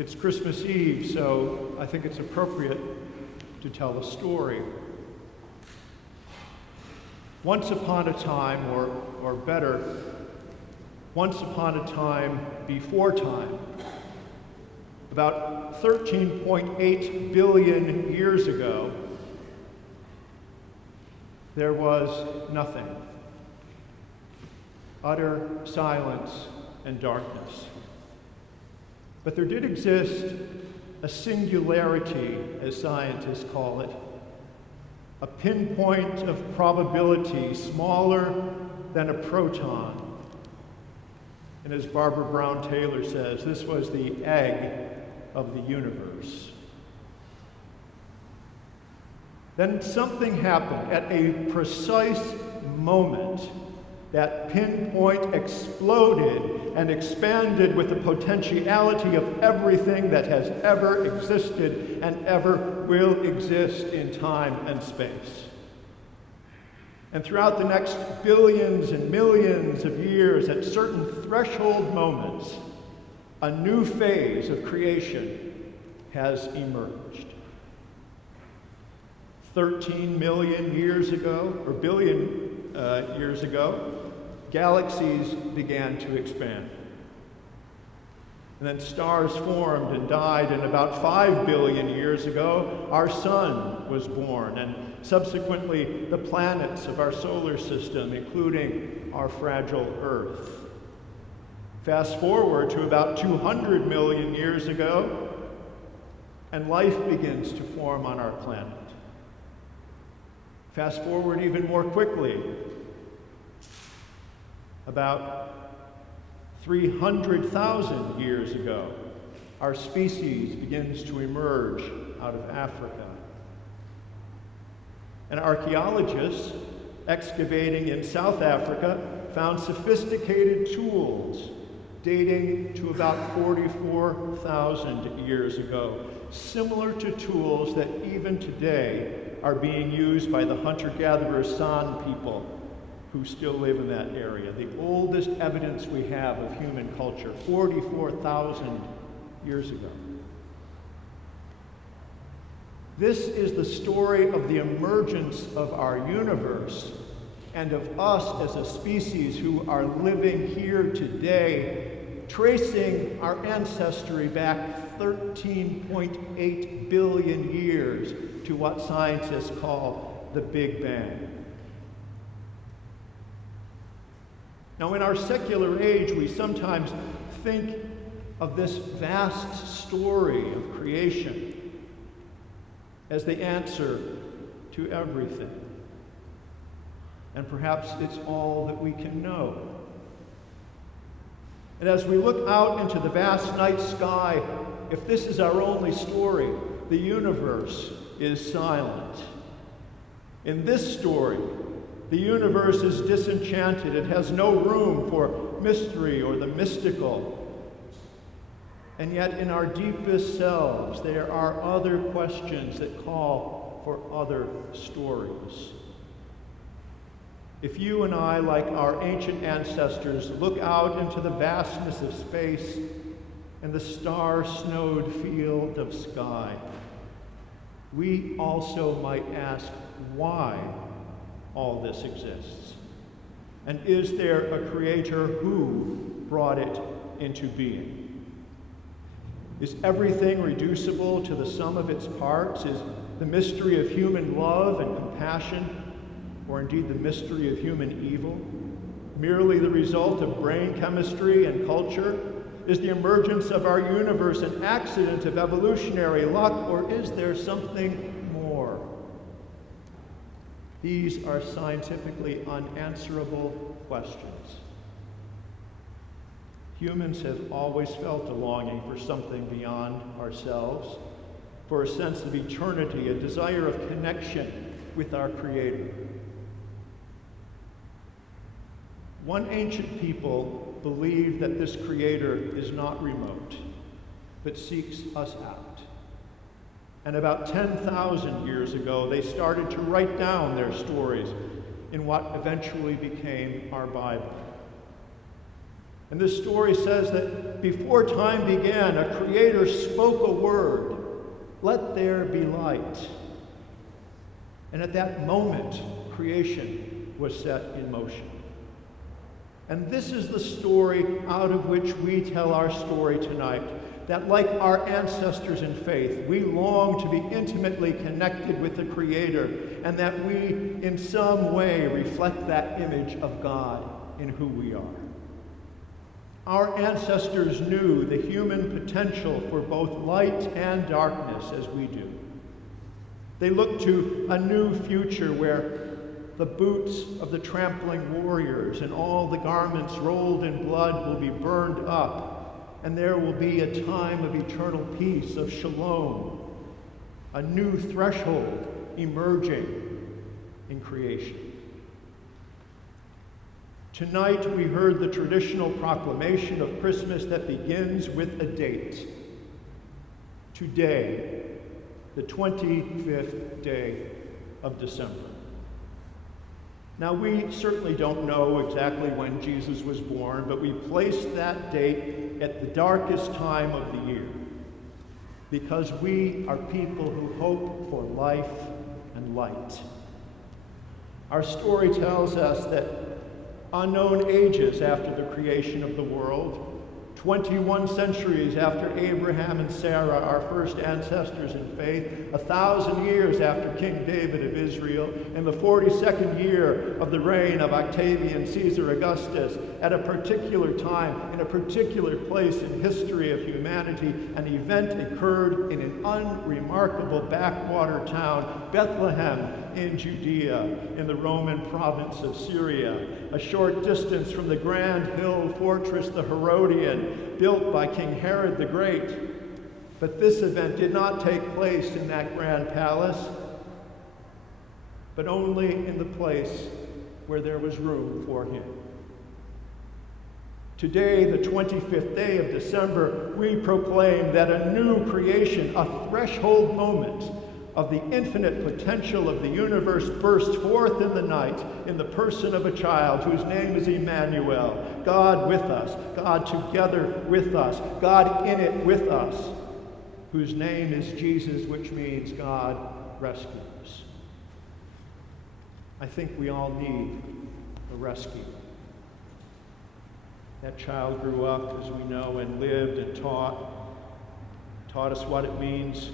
It's Christmas Eve, so I think it's appropriate to tell a story. Once upon a time, or better, once upon a time before time, about 13.8 billion years ago, there was nothing. Utter silence and darkness. But there did exist a singularity, as scientists call it, a pinpoint of probability smaller than a proton. And as Barbara Brown Taylor says, this was the egg of the universe. Then something happened at a precise moment. That pinpoint exploded and expanded with the potentiality of everything that has ever existed and ever will exist in time and space. And throughout the next billions and millions of years, at certain threshold moments, a new phase of creation has emerged. 13 million years ago, or billion years ago, galaxies began to expand. And then stars formed and died, and about 5 billion years ago, our sun was born, and subsequently the planets of our solar system, including our fragile Earth. Fast forward to about 200 million years ago, and life begins to form on our planet. Fast forward even more quickly, about 300,000 years ago, our species begins to emerge out of Africa. And archaeologists excavating in South Africa found sophisticated tools dating to about 44,000 years ago, similar to tools that even today are being used by the hunter-gatherer San people who still live in that area. The oldest evidence we have of human culture, 44,000 years ago. This is the story of the emergence of our universe and of us as a species who are living here today, tracing our ancestry back 13.8 billion years to what scientists call the Big Bang. Now, in our secular age, we sometimes think of this vast story of creation as the answer to everything. And perhaps it's all that we can know. And as we look out into the vast night sky, if this is our only story, the universe is silent. In this story, the universe is disenchanted. It has no room for mystery or the mystical. And yet, in our deepest selves, there are other questions that call for other stories. If you and I, like our ancient ancestors, look out into the vastness of space and the star-snowed field of sky, we also might ask why all this exists. And is there a creator who brought it into being? Is everything reducible to the sum of its parts? Is the mystery of human love and compassion, or indeed the mystery of human evil, merely the result of brain chemistry and culture? Is the emergence of our universe an accident of evolutionary luck, or is there something more? These are scientifically unanswerable questions. Humans have always felt a longing for something beyond ourselves, for a sense of eternity, a desire of connection with our Creator. One ancient people believed that this Creator is not remote, but seeks us out. And about 10,000 years ago, they started to write down their stories in what eventually became our Bible. And this story says that before time began, a creator spoke a word, "Let there be light." And at that moment, creation was set in motion. And this is the story out of which we tell our story tonight, that like our ancestors in faith, we long to be intimately connected with the Creator, and that we in some way reflect that image of God in who we are. Our ancestors knew the human potential for both light and darkness as we do. They looked to a new future where the boots of the trampling warriors and all the garments rolled in blood will be burned up, and there will be a time of eternal peace, of shalom, a new threshold emerging in creation. Tonight we heard the traditional proclamation of Christmas that begins with a date. Today, the 25th day of December. Now, we certainly don't know exactly when Jesus was born, but we place that date at the darkest time of the year because we are people who hope for life and light. Our story tells us that unknown ages after the creation of the world, 21 centuries after Abraham and Sarah, our first ancestors in faith, 1,000 years after King David of Israel, in the 42nd year of the reign of Octavian Caesar Augustus, at a particular time, in a particular place in history of humanity, an event occurred in an unremarkable backwater town, Bethlehem in Judea, in the Roman province of Syria, a short distance from the grand hill fortress, the Herodian, built by King Herod the Great. But this event did not take place in that grand palace, but only in the place where there was room for him. Today, the 25th day of December, we proclaim that a new creation, a threshold moment of the infinite potential of the universe burst forth in the night in the person of a child whose name is Emmanuel, God with us, God together with us, God in it with us, whose name is Jesus, which means God rescues. I think we all need a rescue. That child grew up, as we know, and lived and taught us what it means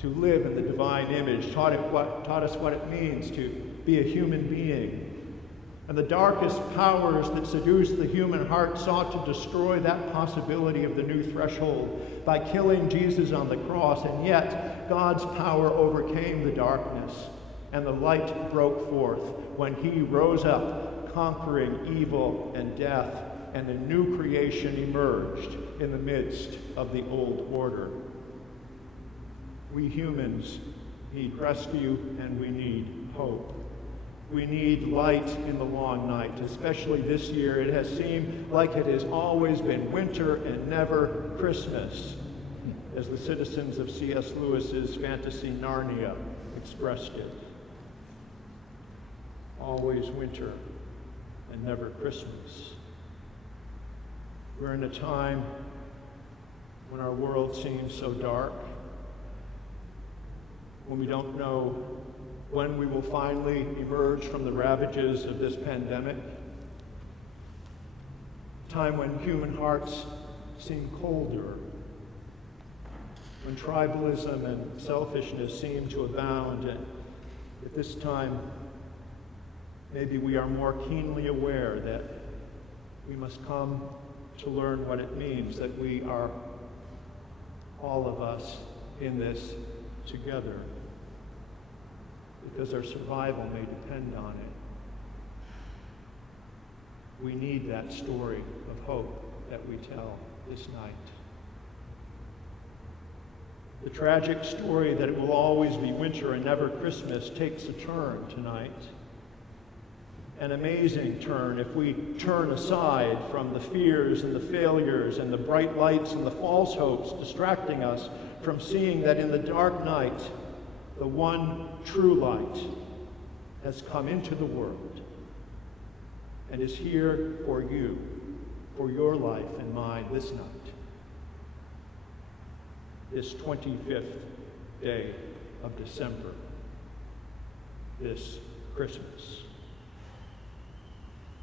to live in the divine image, taught us what it means to be a human being. And the darkest powers that seduce the human heart sought to destroy that possibility of the new threshold by killing Jesus on the cross, and yet God's power overcame the darkness, and the light broke forth when he rose up, conquering evil and death, and a new creation emerged in the midst of the old order. We humans need rescue, and we need hope. We need light in the long night, especially this year. It has seemed like it has always been winter and never Christmas, as the citizens of C.S. Lewis's fantasy Narnia expressed it. Always winter and never Christmas. We're in a time when our world seems so dark, when we don't know when we will finally emerge from the ravages of this pandemic, a time when human hearts seem colder, when tribalism and selfishness seem to abound, and at this time, maybe we are more keenly aware that we must come to learn what it means that we are, all of us, in this together, because our survival may depend on it. We need that story of hope that we tell this night. The tragic story that it will always be winter and never Christmas takes a turn tonight. An amazing turn if we turn aside from the fears and the failures and the bright lights and the false hopes distracting us from seeing that in the dark night, the one true light has come into the world and is here for you for your life and mine this night, this 25th day of December, this Christmas.